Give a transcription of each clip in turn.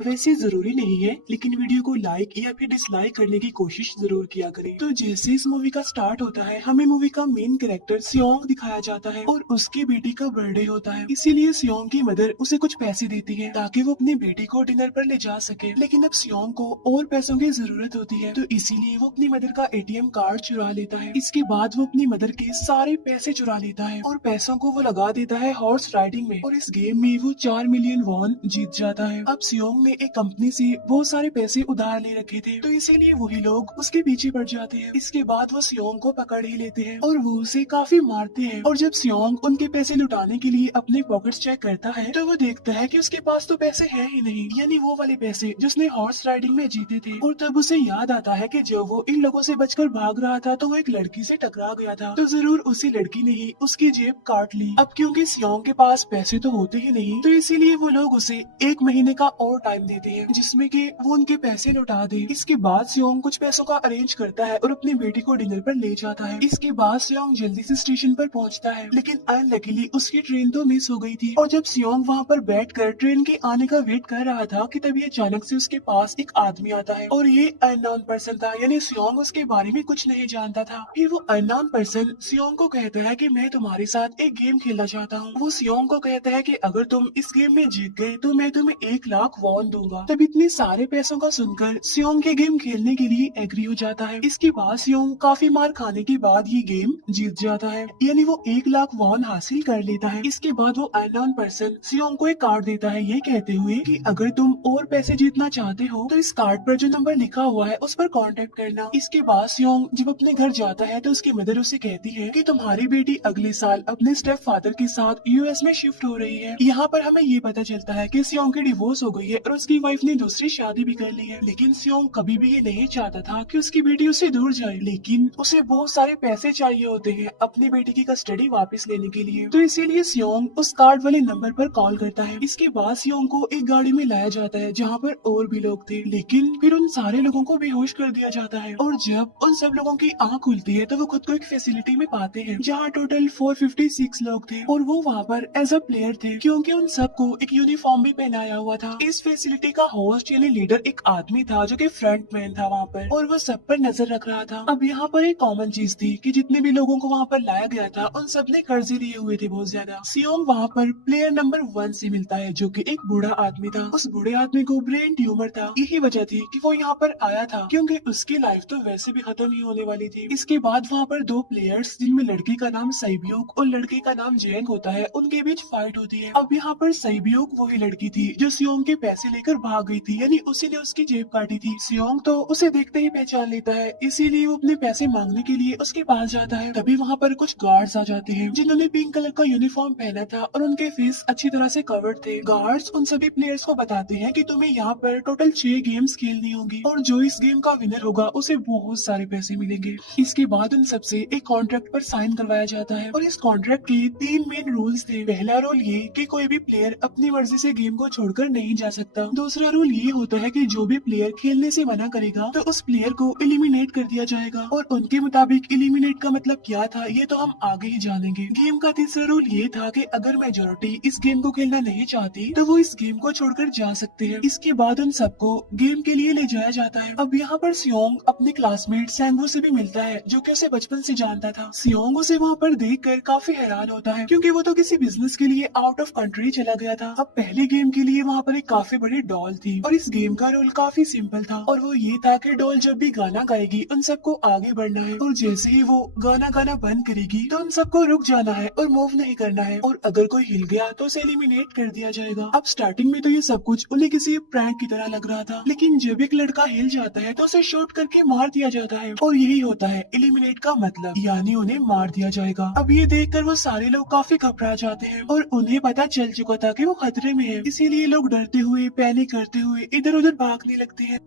वैसे जरूरी नहीं है, लेकिन वीडियो को लाइक या फिर डिसलाइक करने की कोशिश जरूर किया करें। तो जैसे इस मूवी का स्टार्ट होता है, हमें मूवी का मेन कैरेक्टर सियोंग दिखाया जाता है और उसकी बेटी का बर्थडे होता है। इसीलिए सियोंग की मदर उसे कुछ पैसे देती है ताकि वो अपनी बेटी को डिनर पर ले जा सके। लेकिन अब सियोंग को और पैसों की जरूरत होती है, तो इसीलिए वो अपनी मदर का एटीएम कार्ड चुरा लेता है। इसके बाद वो अपनी मदर के सारे पैसे चुरा लेता है और पैसों को वो लगा देता है हॉर्स राइडिंग में, और इस गेम में वो 4 मिलियन वॉन जीत जाता है। अब सियोंग ने एक कंपनी से बहुत सारे पैसे उधार ले रखे थे, तो इसीलिए वही लोग उसके पीछे पड़ जाते हैं। इसके बाद वो सियोंग को पकड़ ही लेते हैं और वो उसे काफी मारते हैं। और जब सियोंग उनके पैसे लुटाने के लिए अपने पॉकेट्स चेक करता है, तो वो देखता है कि उसके पास तो पैसे हैं ही नहीं, यानी वो वाले पैसे जिसने हॉर्स राइडिंग में जीते थे। और तब उसे याद आता है कि जब वो इन लोगों से बचकर भाग रहा था, तो वो एक लड़की से टकरा गया था, तो जरूर उसी लड़की ने ही उसकी जेब काट ली। अब क्योंकि सियोंग के पास पैसे तो होते ही नहीं, तो इसीलिए वो लोग उसे 1 महीने का और टाइम देते हैं जिसमें कि वो उनके पैसे लौटा दे। इसके बाद सियोंग कुछ पैसों का अरेंज करता है और अपनी बेटी को डिनर पर ले जाता है। इसके बाद सियोंग जल्दी से स्टेशन पर पहुंचता है, लेकिन अनलकीली उसकी ट्रेन तो मिस हो गई थी। और जब सियोंग वहां पर बैठकर ट्रेन के आने का वेट कर रहा था कि तभी अचानक से उसके पास एक आदमी आता है, और ये अननोन पर्सन था, यानी सियोंग उसके बारे में कुछ नहीं जानता था। फिर वो अननोन पर्सन सियोंग को कहता है कि मैं तुम्हारे साथ एक गेम खेलना चाहता हूँ। वो सियोंग को कहता है कि अगर तुम इस गेम में जीत गए तो मैं तुम्हें 1 लाख वॉन दूंगा। तब इतने सारे पैसों का सुनकर सियोंग के गेम खेलने के लिए एग्री हो जाता है। इसके बाद सियोंग काफी मार खाने के बाद ये गेम जीत जाता है, यानी वो 1 लाख वॉन हासिल कर लेता है। इसके बाद वो अननोन पर्सन सियोंग को एक कार्ड देता है, ये कहते हुए कि अगर तुम और पैसे जीतना चाहते हो तो इस कार्ड पर जो नंबर लिखा हुआ है उस पर कांटेक्ट करना। इसके बाद सियोंग जब अपने घर जाता है तो उसकी मदर उसे कहती है कि तुम्हारी बेटी अगले साल अपने स्टेप फादर के साथ यूएस में शिफ्ट हो रही है। यहाँ पर हमें ये पता चलता है कि सियोंग की डिवोर्स हो गई है और उसकी वाइफ ने दूसरी शादी भी कर ली है। लेकिन सियोंग कभी भी ये नहीं चाहता था कि उसकी बेटी उससे दूर जाए, लेकिन उसे बहुत सारे पैसे चाहिए होते हैं अपनी बेटी की कस्टडी वापस लेने के लिए, तो इसीलिए सियोंग उस कार्ड वाले नंबर पर कॉल करता है। इसके बाद सियोंग को एक गाड़ी में लाया जाता है जहाँ पर और भी लोग थे, लेकिन फिर उन सारे लोगों को बेहोश कर दिया जाता है। और जब उन सब लोगों की आंख खुलती है तो वो खुद को एक फैसिलिटी में पाते हैं जहाँ टोटल 456 लोग थे, और वो वहाँ पर एज अ प्लेयर थे क्योंकि उन सबको एक यूनिफॉर्म भी पहनाया हुआ था। इस फैसिलिटी का होस्ट यानी लीडर एक आदमी था जो कि फ्रंट मैन था वहाँ पर, और वो सब पर नजर रख रहा था। अब यहाँ पर एक कॉमन चीज थी कि जितने भी लोगों को वहाँ पर लाया गया था उन सब ने कर्जे लिए हुए थे बहुत ज्यादा। सियोंग वहाँ पर प्लेयर नंबर 1 से मिलता है जो कि एक बूढ़ा आदमी था। उस बूढ़े आदमी को ब्रेन ट्यूमर था, यही वजह थी कि वो यहाँ पर आया था क्योंकि उसकी लाइफ तो वैसे भी खत्म ही होने वाली थी। इसके बाद वहाँ पर 2 प्लेयर्स जिनमें लड़की का नाम सैब्यूक और लड़के का नाम जेंग होता है, उनके बीच फाइट होती है। अब यहाँ पर सैब्यूक वही लड़की थी जो सियोंग के पैसे लेकर भाग गई थी, यानी उसी ने उसकी जेब काटी थी। सियोंग तो उसे देखते ही पहचान लेता है, इसीलिए वो अपने पैसे मांगने के लिए उसके पास जाता है। तभी वहाँ पर कुछ गार्ड्स आ जाते हैं जिन्होंने पिंक कलर का यूनिफॉर्म पहना था और उनके फेस अच्छी तरह से कवर्ड थे। गार्ड्स उन सभी प्लेयर्स को बताते हैं कि तुम्हें यहाँ पर टोटल 6 गेम्स खेलनी होंगी और जो इस गेम का विनर होगा उसे बहुत सारे पैसे मिलेंगे। इसके बाद उन सबसे एक कॉन्ट्रैक्ट पर साइन करवाया जाता है और इस कॉन्ट्रैक्ट के 3 मेन रूल्स थे। पहला रूल ये कि कोई भी प्लेयर अपनी मर्जी से गेम को छोड़कर नहीं जा सकता। दूसरा रूल ये होता है कि जो भी प्लेयर खेलने से मना करेगा तो उस प्लेयर को एलिमिनेट कर दिया जाएगा, और उनके मुताबिक एलिमिनेट का मतलब क्या था ये तो हम आगे ही जानेंगे। गेम का तीसरा रूल ये था कि अगर मेजोरिटी इस गेम को खेलना नहीं चाहती तो वो इस गेम को छोड़कर जा सकते हैं। इसके बाद उन सबको गेम के लिए ले जाया जाता है। अब यहाँ पर सियोंग अपने क्लासमेट सैंगवू से भी मिलता है जो कि उसे बचपन से जानता था। सियोंग उसे वहाँ पर देखकर काफी हैरान होता है क्योंकि वो तो किसी बिजनेस के लिए आउट ऑफ कंट्री चला गया था। अब पहले गेम के लिए वहाँ पर एक काफी बड़ी डॉल थी और इस गेम का रूल काफी सिंपल था, और वो ये था कि डॉल जब भी गाना गाएगी उन सबको आगे बढ़ना है, और जैसे ही वो गाना गाना बंद करेगी तो उन सबको रुक जाना है और मूव नहीं करना है, और अगर कोई हिल गया तो उसे एलिमिनेट कर दिया जाएगा। अब स्टार्टिंग में तो ये सब कुछ उन्हें किसी प्रैंक की तरह लग रहा था, लेकिन जब एक लड़का हिल जाता है तो उसे शूट करके मार दिया जाता है, और यही होता है एलिमिनेट का मतलब, यानी उन्हें मार दिया जाएगा। अब ये देखकर वो सारे लोग काफी घबरा जाते हैं और उन्हें पता चल चुका था कि वो खतरे में है, इसीलिए लोग डरते हुए पैनिक करते हुए इधर उधर भागने लगते हैं।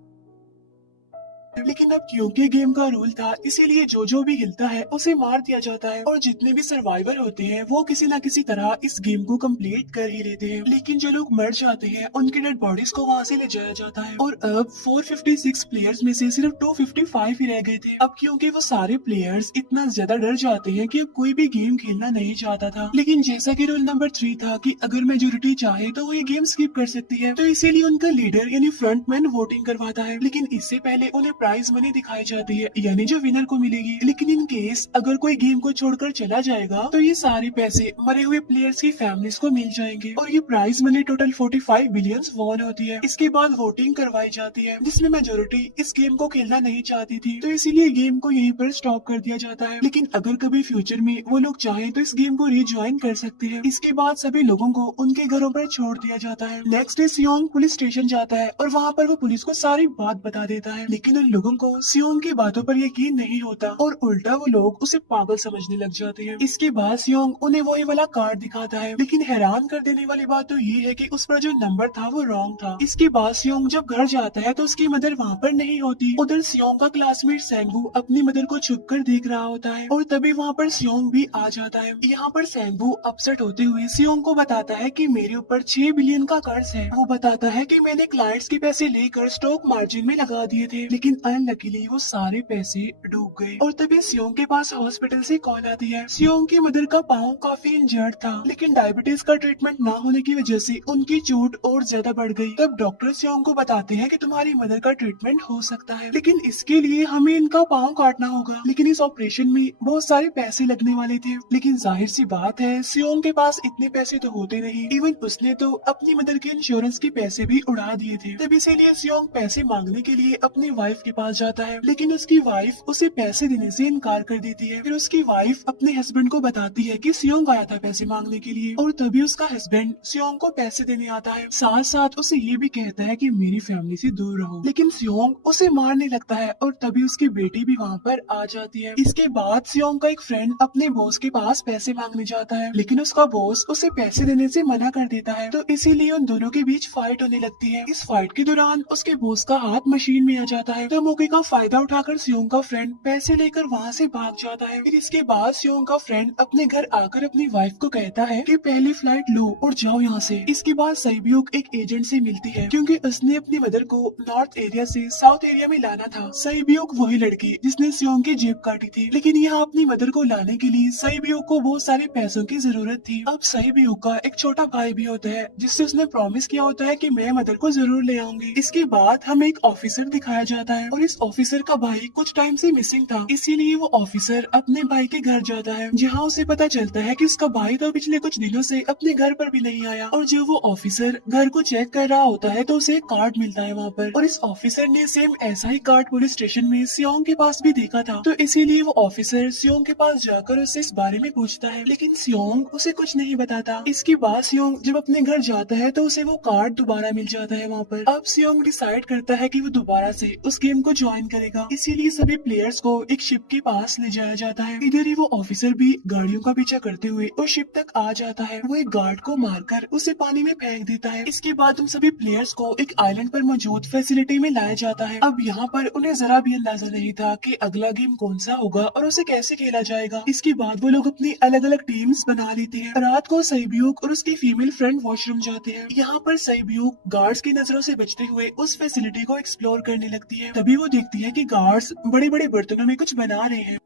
लेकिन अब क्योंकि गेम का रूल था, इसीलिए जो भी हिलता है उसे मार दिया जाता है और जितने भी सर्वाइवर होते हैं वो किसी न किसी तरह इस गेम को कंप्लीट कर ही लेते हैं। लेकिन जो लोग मर जाते हैं उनकी डेड बॉडीज को वहाँ से ले जाया जाता है और अब 456 प्लेयर्स में से सिर्फ 255 ही रह गए थे। अब क्योंकि वो सारे प्लेयर्स इतना ज्यादा डर जाते हैं कि अब कोई भी गेम खेलना नहीं चाहता था। लेकिन जैसा कि रूल नंबर 3 था कि अगर मेजोरिटी चाहे तो वो ये गेम स्किप कर सकती है, तो इसीलिए उनका लीडर यानी फ्रंटमैन वोटिंग करवाता है। लेकिन इससे पहले उन्हें प्राइज मनी दिखाई जाती है, यानी जो विनर को मिलेगी। लेकिन इन केस अगर कोई गेम को छोड़कर चला जाएगा तो ये सारे पैसे मरे हुए प्लेयर्स की फैमिलीज को मिल जाएंगे और ये prize money total 45 billion won होती है। इसके बाद वोटिंग करवाई जाती है जिसमें मेजोरिटी इस गेम को खेलना नहीं चाहती थी, तो इसीलिए गेम को यहीं पर स्टॉप कर दिया जाता है। लेकिन अगर कभी फ्यूचर में वो लोग चाहें तो इस गेम को रीज्वाइन कर सकते हैं। इसके बाद सभी लोगों को उनके घरों पर छोड़ दिया जाता है। नेक्स्ट डे सियोंग पुलिस स्टेशन जाता है और वहाँ पर वो पुलिस को सारी बात बता देता है, लेकिन उन लोगों को सियोंग की बातों पर यकीन नहीं होता और उल्टा वो लोग उसे पागल समझने लग जाते हैं। इसके बाद सियोंग उन्हें वही वाला कार्ड दिखाता है, लेकिन हैरान कर देने वाली बात तो ये है कि उस पर जो नंबर था वो रॉन्ग था। इसके बाद सियोंग जब घर जाता है तो उसकी मदर वहाँ पर नहीं होती। उधर सियोंग का क्लासमेट सेंगू अपनी मदर को छुप कर देख रहा होता है और तभी वहाँ पर सियोंग भी आ जाता है। यहाँ पर सेंगू अपसेट होते हुए सियोंग को बताता है कि मेरे ऊपर 6 बिलियन का कर्ज है। वो बताता है कि मैंने क्लाइंट्स के पैसे लेकर स्टॉक मार्जिन में लगा दिए थे, लेकिन अनलकीली वो सारे पैसे डूब गए। और तभी सियोंग के पास हॉस्पिटल से कॉल आती है। सियोंग की मदर का पाँव काफी इंजर्ड था, लेकिन डायबिटीज का ट्रीटमेंट न होने की वजह से उनकी चोट और ज्यादा बढ़ गई। तब डॉक्टर सियोंग को बताते हैं कि तुम्हारी मदर का ट्रीटमेंट हो सकता है, लेकिन इसके लिए हमें इनका पाँव काटना होगा। लेकिन इस ऑपरेशन में बहुत सारे पैसे लगने वाले थे, लेकिन जाहिर सी बात है सियोंग के पास इतने पैसे तो होते नहीं। इवन उसने तो अपनी मदर के इंश्योरेंस के पैसे भी उड़ा दिए थे। तब इसीलिए सियोंग पैसे मांगने के लिए अपनी वाइफ के पास जाता है, लेकिन उसकी वाइफ उसे पैसे देने से इनकार कर देती है। फिर उसकी वाइफ अपने हस्बैंड को बताती है कि सियोंग आया था पैसे मांगने के लिए और तभी उसका हस्बैंड सियोंग को पैसे देने आता है। साथ साथ उसे ये भी कहता है कि मेरी फैमिली से दूर रहो, लेकिन सियोंग उसे मारने लगता है और तभी उसकी बेटी भी वहाँ पर आ जाती है। इसके बाद सियोंग का एक फ्रेंड अपने बॉस के पास पैसे मांगने जाता है, लेकिन उसका बॉस उसे पैसे देने से मना कर देता है, तो इसीलिए उन दोनों के बीच फाइट होने लगती है। इस फाइट के दौरान उसके बॉस का हाथ मशीन में आ जाता है, तो मौके का फायदा उठाकर सियोंग का फ्रेंड पैसे लेकर वहाँ से भाग जाता है। फिर इसके बाद सियोंग का फ्रेंड अपने घर आकर अपनी वाइफ को कहता है कि पहली फ्लाइट लो और जाओ यहाँ से। इसके बाद सईब्यूक एक एजेंट से मिलती है, क्योंकि उसने अपनी मदर को नॉर्थ एरिया से साउथ एरिया में लाना था। सईब्यूक वही लड़की जिसने सियोंग की जेब काटी थी, लेकिन यहाँ अपनी मदर को लाने के लिए सईब्यूक को बहुत सारे पैसों की जरूरत थी। अब सईब्यूक का एक छोटा भाई भी होता है जिससे उसने प्रॉमिस किया होता है कि मैं मदर को जरूर ले आऊंगी। इसके बाद हमें एक ऑफिसर दिखाया जाता है और इस ऑफिसर का भाई कुछ टाइम से मिसिंग था, इसीलिए वो ऑफिसर अपने भाई के घर जाता है, जहाँ उसे पता चलता है कि उसका भाई तो पिछले कुछ दिनों से अपने घर पर भी नहीं आया। और जब वो ऑफिसर घर को चेक कर रहा होता है तो उसे एक कार्ड मिलता है वहाँ पर, और इस ऑफिसर ने सेम ऐसा ही कार्ड पुलिस स्टेशन में सियोंग के पास भी देखा था, तो इसीलिए वो ऑफिसर सियोंग के पास जाकर उससे इस बारे में पूछता है, लेकिन सियोंग उसे कुछ नहीं बताता। इसके बाद सियोंग जब अपने घर जाता है तो उसे वो कार्ड दोबारा मिल जाता है वहाँ पर। अब सियोंग डिसाइड करता है कि वो दोबारा से उस गेम को ज्वाइन करेगा, इसीलिए सभी प्लेयर्स को एक शिप के पास ले जाया जाता है। इधर ही वो ऑफिसर भी गाड़ियों का पीछा करते हुए उस शिप तक आ जाता है। वो एक गार्ड को मारकर उसे पानी में फेंक देता है। इसके बाद उन सभी प्लेयर्स को एक आइलैंड पर मौजूद फैसिलिटी में लाया जाता है। अब यहाँ पर उन्हें जरा भी अंदाजा नहीं था कि अगला गेम कौन सा होगा और उसे कैसे खेला जाएगा। इसके बाद वो लोग अपनी अलग अलग टीम्स बना लेते हैं। रात को सईब्यूक और उसकी फीमेल फ्रेंड वॉशरूम जाते हैं। यहाँ पर सईब्यूक गार्ड्स की नजरों से बचते हुए उस फैसिलिटी को एक्सप्लोर करने लगती है। तभी वो देखती है कि गार्ड्स बड़े बड़े बर्तनों में कुछ बना रहे हैं,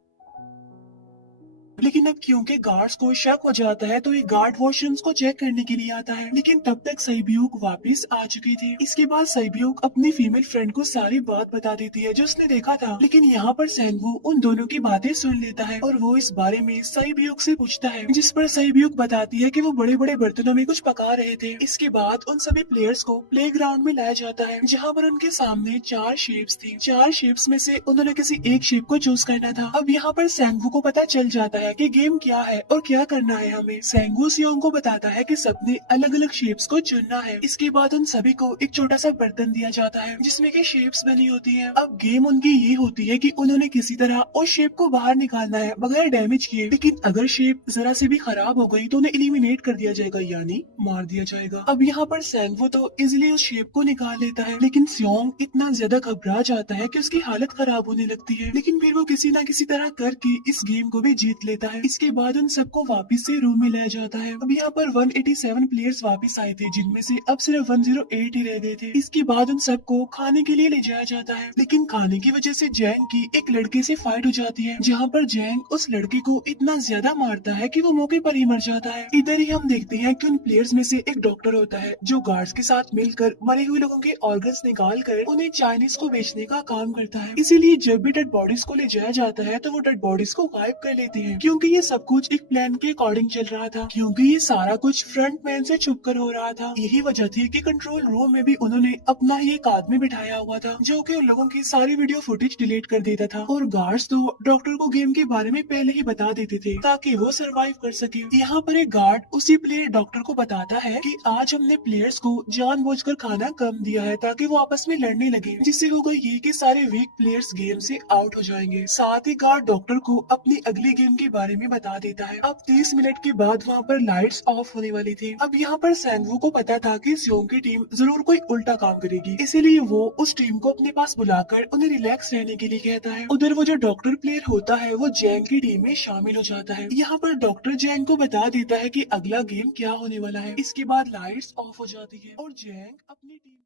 लेकिन अब क्योंकि गार्ड्स को शक हो जाता है तो ये गार्ड वॉशरूम्स को चेक करने के लिए आता है, लेकिन तब तक सईब्यूक वापस आ चुकी थी। इसके बाद सईब्यूक अपनी फीमेल फ्रेंड को सारी बात बता देती है जो उसने देखा था, लेकिन यहाँ पर सेंगू उन दोनों की बातें सुन लेता है और वो इस बारे में सईब्यूक से पूछता है, जिस पर सईब्यूक बताती है कि वो बड़े बड़े बर्तनों में कुछ पका रहे थे। इसके बाद उन सभी प्लेयर्स को प्ले ग्राउंड में लाया जाता है, जहाँ पर उनके सामने 4 शेप्स थी। 4 शेप्स में से उन्होंने किसी एक शेप को चूज करना था। अब यहाँ पर सेंगू को पता चल जाता है है कि गेम क्या है और क्या करना है हमें। सेंगू सियोंग को बताता है कि सबने अलग अलग शेप्स को चुनना है। इसके बाद उन सभी को एक छोटा सा बर्तन दिया जाता है जिसमें की शेप्स बनी होती है। अब गेम उनकी ये होती है कि उन्होंने किसी तरह उस शेप को बाहर निकालना है बगैर डैमेज किए। लेकिन अगर शेप जरा से भी खराब हो गई तो उन्हें एलिमिनेट कर दिया जाएगा, यानी मार दिया जाएगा। अब यहाँ पर सेंगू तो इजिली उस शेप को निकाल लेता है, लेकिन सियोंग इतना ज्यादा घबरा जाता है कि उसकी हालत खराब होने लगती है। लेकिन फिर वो किसी न किसी तरह करके इस गेम को भी जीत लेता है। इसके बाद उन सबको वापस से रूम में लाया जाता है। अब यहाँ पर 187 प्लेयर्स वापस आए थे, जिनमें से अब सिर्फ 108 ही रह गए थे। इसके बाद उन सबको खाने के लिए ले जाया जाता है, लेकिन खाने की वजह से जैंग की एक लड़के से फाइट हो जाती है, जहाँ पर जैंग उस लड़के को इतना ज्यादा मारता है कि वो मौके पर ही मर जाता है। इधर ही हम देखते हैं कि उन प्लेयर्स में से एक डॉक्टर होता है जो गार्ड्स के साथ मिलकर मरे हुए लोगों के ऑर्गन्स निकाल कर उन्हें चाइनीज को बेचने का काम करता है। इसीलिए जब भी डेड बॉडीज को ले जाया जाता है तो वो डेड बॉडीज को गायब कर लेते हैं, क्योंकि ये सब कुछ एक प्लान के अकॉर्डिंग चल रहा था, क्योंकि ये सारा कुछ फ्रंट मैन से छुप कर हो रहा था। यही वजह थी कि कंट्रोल रूम में भी उन्होंने अपना ही एक आदमी बिठाया हुआ था जो कि उन लोगों की सारी वीडियो फुटेज डिलीट कर देता था। और गार्ड्स तो डॉक्टर को गेम के बारे में पहले ही बता देते थे ताकि वो सरवाइव कर सके। यहाँ पर एक गार्ड उसी प्लेयर डॉक्टर को बताता है कि आज हमने प्लेयर्स को जानबूझकर खाना कम दिया है ताकि वो आपस में लड़ने लगे, जिससे होगा ये कि सारे वीक प्लेयर्स गेम से आउट हो जाएंगे। साथ ही गार्ड डॉक्टर को अपनी अगली गेम के बारे में बता देता है। अब 30 मिनट के बाद वहाँ पर लाइट्स ऑफ होने वाली थी। अब यहाँ पर सैंगवू को पता था कि सियोंग की टीम जरूर कोई उल्टा काम करेगी, इसीलिए वो उस टीम को अपने पास बुलाकर उन्हें रिलैक्स रहने के लिए कहता है। उधर वो जो डॉक्टर प्लेयर होता है वो जैंग की टीम में शामिल हो जाता है। यहाँ पर डॉक्टर जैंग को बता देता है कि अगला गेम क्या होने वाला है। इसके बाद लाइट्स ऑफ हो जाती है और जैंग अपनी टीम